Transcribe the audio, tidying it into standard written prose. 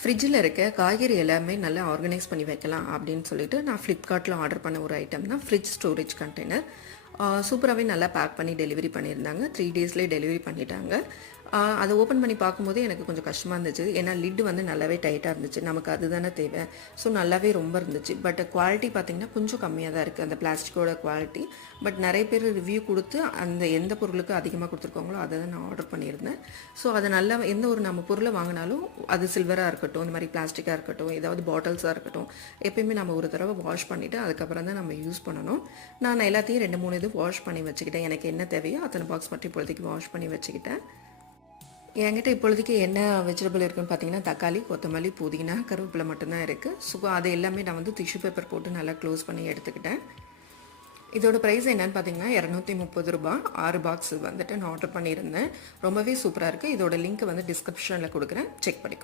ஃப்ரிட்ஜில் இருக்க காய்கறி எல்லாமே நல்லா ஆர்கனைஸ் பண்ணி வைக்கலாம் அப்படின்னு சொல்லிட்டு நான் ஃப்ளிப்கார்ட்டில் ஆர்டர் பண்ண ஒரு ஐட்டம் தான் ஃப்ரிட்ஜ் ஸ்டோரேஜ் கண்டெய்னர். சூப்பராகவே நல்லா பேக் பண்ணி டெலிவரி பண்ணியிருந்தாங்க. 3 டேஸ்லேயே டெலிவரி பண்ணிட்டாங்க. அதை ஓப்பன் பண்ணி பார்க்கும்போது எனக்கு கொஞ்சம் கஷ்டமாக இருந்துச்சு. ஏன்னா லிட்டு வந்து நல்லாவே டைட்டாக இருந்துச்சு. நமக்கு அதுதானே தேவை. ஸோ நல்லாவே ரொம்ப இருந்துச்சு. பட் குவாலிட்டி பார்த்திங்கன்னா கொஞ்சம் கம்மியாக தான் இருக்குது அந்த பிளாஸ்டிக்கோட குவாலிட்டி. பட் நிறைய பேர் ரிவ்யூ கொடுத்து அந்த எந்த பொருளுக்கு அதிகமாக கொடுத்துருக்காங்களோ அதை தான் நான் ஆர்டர் பண்ணியிருந்தேன். ஸோ அதை நல்லா எந்த ஒரு நம்ம பொருளை வாங்கினாலும் அது சில்வராக இருக்கட்டும், இந்த மாதிரி பிளாஸ்டிக்காக இருக்கட்டும், ஏதாவது பாட்டில்ஸாக இருக்கட்டும், எப்பயுமே நம்ம ஒரு தடவை வாஷ் பண்ணிவிட்டு அதுக்கப்புறம் தான் நம்ம யூஸ் பண்ணணும். நான் எல்லாத்தையும் 2-3 இது வாஷ் பண்ணி வச்சுக்கிட்டேன். எனக்கு என்ன தேவையோ அத்தனை பாக்ஸ் மட்டும் இப்போதைக்கு வாஷ் பண்ணி வச்சுக்கிட்டேன். என்கிட்ட இப்பொழுதைக்கு என்ன வெஜிடபிள் இருக்குன்னு பார்த்தீங்கன்னா தக்காளி, கொத்தமல்லி, புதினா, கருவேப்பிலை மட்டும்தான் இருக்குது. ஸோ அது எல்லாமே நான் வந்து டிஷ்யூ பேப்பர் போட்டு நல்லா க்ளோஸ் பண்ணி எடுத்துக்கிட்டேன். இதோட ப்ரைஸ் என்னன்னு பார்த்தீங்கன்னா ₹230. 6 பாக்ஸ் வந்துட்டு நான் ஆர்டர் பண்ணியிருந்தேன். ரொம்பவே சூப்பராக இருக்குது. இதோட லிங்க் வந்து டிஸ்கிரிப்ஷனில் கொடுக்குறேன், செக் பண்ணிக்கோங்க.